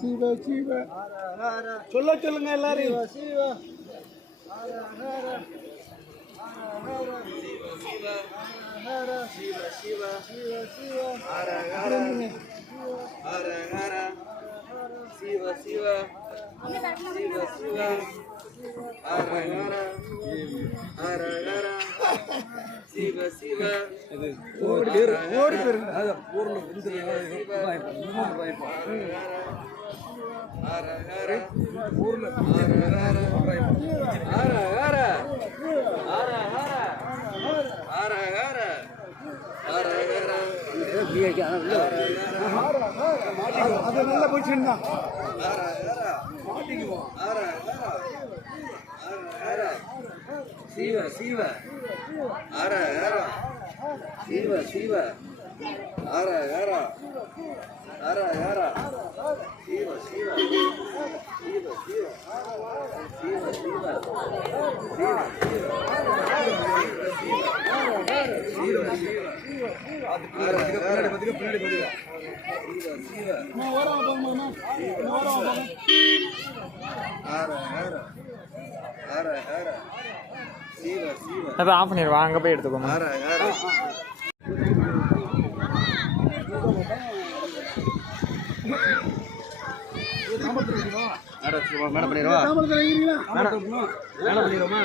சிவ சிவ சொல்ல சொல்லுங்க எல்லாரும் சிவ சிவ சிவ சிவ சிவ சிவ சிவ ஓடி பேர் ஓடி பேர் அதான் ஊரில் வந்து வாய்ப்பு வாய்ப்பு அது நல்ல பொசிஷன் தான் சீவ சீவ ஆற ஆற சீவ சீவ ஆற ஆற ஆற ஆற சீவ சீவ அதை ஆஃப் பண்ணிடுவா அங்கே போய் எடுத்துக்கோங்க. மேடம் பண்ணிடுவா? மேடம் பண்ணிடுவோமா?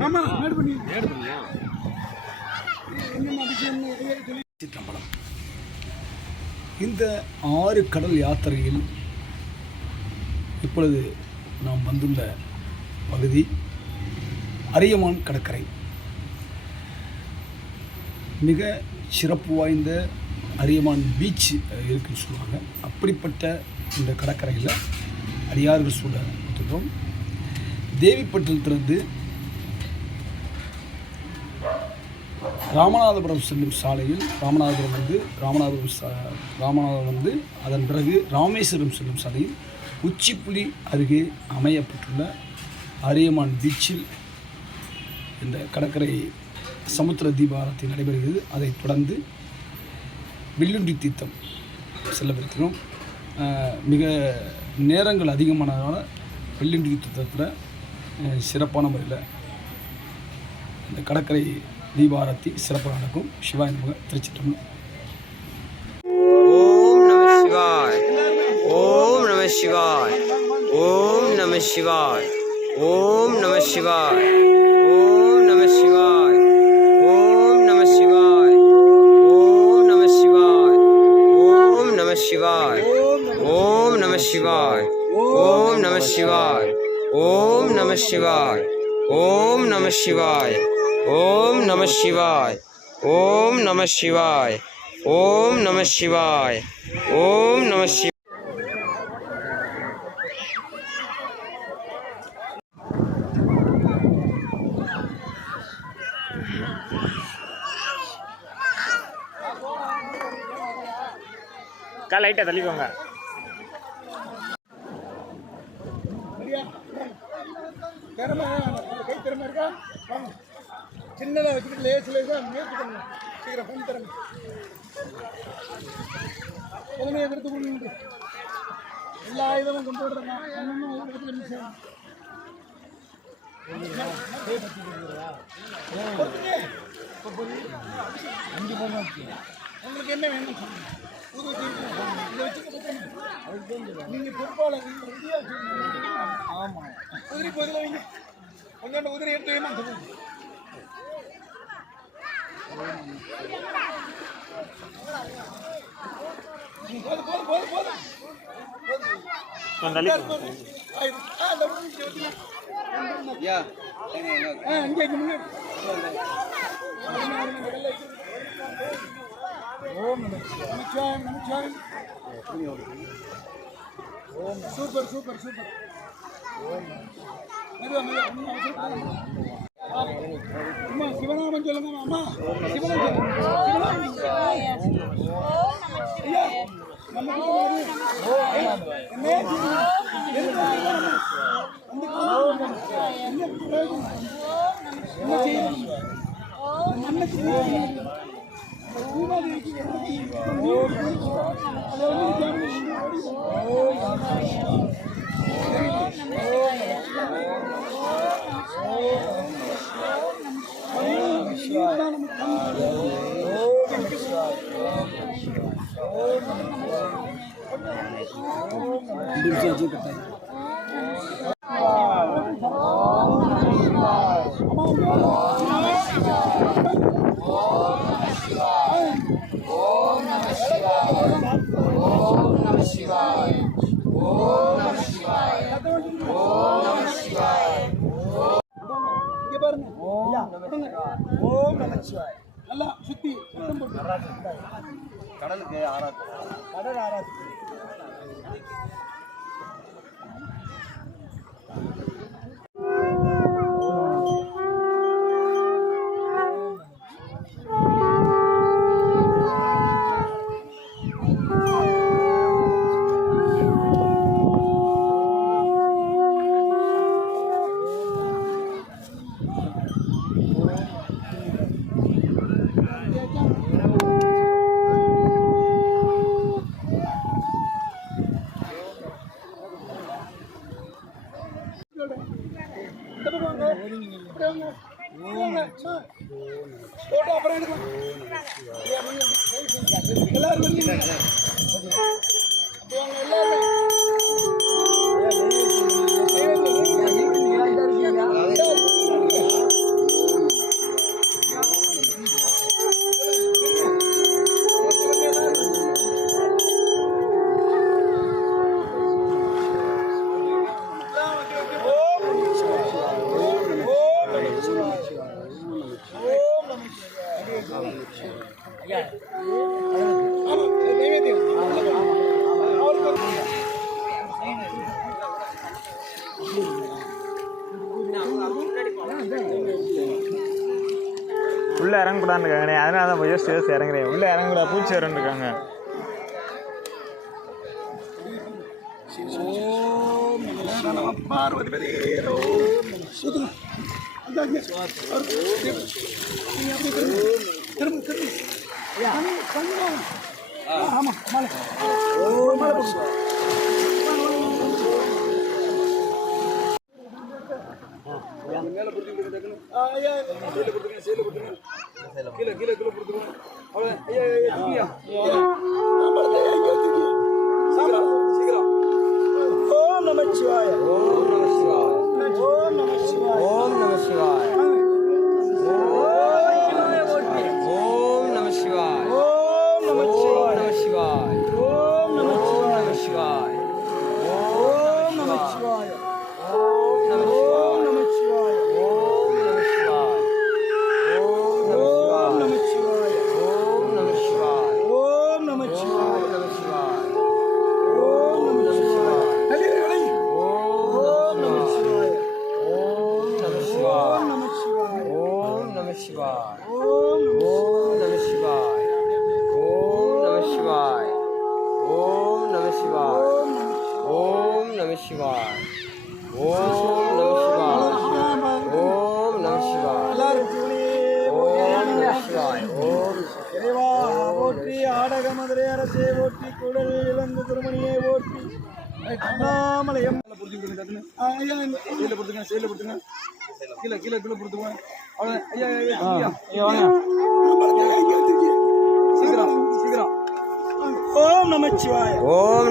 ஆமா மேடு பண்ணி விஷயம்னு சொல்லி சிற்றம்பலம். இந்த ஆறு கடல் யாத்திரையில் இப்பொழுது நாம் வந்துள்ள பகுதி அரியமான் கடற்கரை. மிக சிறப்பு வாய்ந்த அரியமான் பீச் இருக்குன்னு சொல்லுவாங்க. அப்படிப்பட்ட இந்த கடற்கரையில் அடியார்கள் சூழ வந்துள்ளோம் தேவிப்பட்டினத்திலிருந்து ராமநாதபுரம் செல்லும் சாலையில் ராமநாதபுரம் வந்து ராமநாதபுரம் சா ராமநாதபுரம் வந்து அதன் பிறகு ராமேஸ்வரம் செல்லும் சாலையில் உச்சிப்புலி அருகே அமையப்பட்டுள்ள அரியமான் பீச்சில் இந்த கடற்கரை சமுத்திர தீபாரத்தை நடைபெறுகிறது. அதைத் தொடர்ந்து வில்லுண்டி தீர்த்தம் செல்லவிருக்கிறோம் மிக நேரங்கள் அதிகமானதால் வில்லுண்டி தீர்த்தத்தில் சிறப்பான முறையில் இந்த கடற்கரை தீபாரத்தி சிறப்பாக நடக்கும் சிவாய் நமக திருச்சிட்டம்பலம் ஓம் நம சிவாய் ஓம் நம சிவாய் ஓம் நம சிவாய் ஓம் நம சிவாய் ஓம் நம சிவாய் ஓம் நம சிவாய் ஓம் நம சிவாய் ஓம் நம சிவாய் ஓம் நம சிவாய் ஓம் நம சிவாய் ஓம் நம சிவாய் ஓம் நம சிவாய் ஓம் நம சிவாய். ஓம் நம சிவாய். ஓம் நம சிவாய். கா லைட்டாக தள்ளிக்கோங்க. சரியா? திறமை அந்த கை திறமை இருக்கா? வாங்க. சின்னதாக வச்சுக்கிட்டு லேஸ் லேஸாக முயற்சி பண்ணணும் சீக்கிரம் கொண்டு தரங்க பொதுமையை எடுத்து கொண்டு எல்லா ஆயுதமும் கொண்டு விடுறாங்க ஒன்றும் உங்களுக்கு என்ன வேணும் உதிரி எடுத்து வேணும் ஓம் நமச்சிவாயம் Namachivayam Om super super super. Om மெதுவா மெதுவா. అమ్మా శివనామం చెల్లమ్మా అమ్మా శివనామం ఓ आरत अरे आरत எல்லாரும் உள்ளே இறங்கக்கூடாதுன்னு இருக்காங்கண்ணே அதனால தான் யோசிச்சு யோசிச்சு இறங்குறேன். உள்ளே இறங்கக்கூடாது பூச்சி வரன்னு ஆமா மலை மலை ஆ. ஏ சைடில் சைடில் கிலோ கிலோ கிலோ கொடுத்துருவோம் அவ்வளோ ஐயா ஐயா நம சிவாய் ஓம் நம சிவாய் ஓம் நம சிவாய். ஓம் நம சிவாய் ஓம் இறைவா போற்றி ஆடக மதுரை அரசே போற்றி குடல் இழந்த திருமணியை போற்றி அண்ணாமலையம் புரிஞ்சு கொடுங்க டக்குன்னு ஆ, ஐயா சைடில் கொடுத்துங்க சைடில் கொடுத்துங்க கீழே கீழே கீழே கொடுத்துங்க அவ்வளோ ஐயா ஐயா ஐயா சீக்கிரம் சீக்கிரம் ஓம் ஓம் நம சிவாய் ஓம்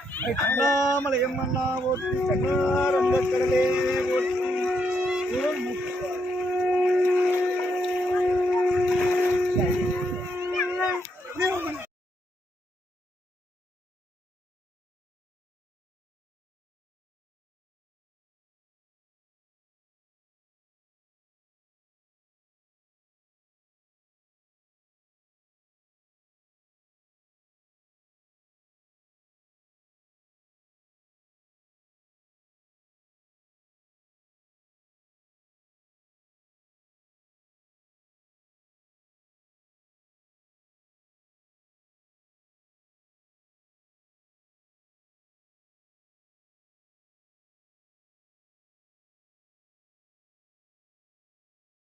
அண்ணாமலை அம்மண்ணா போற்றி கண்ணாரம்ப கடலே போற்றி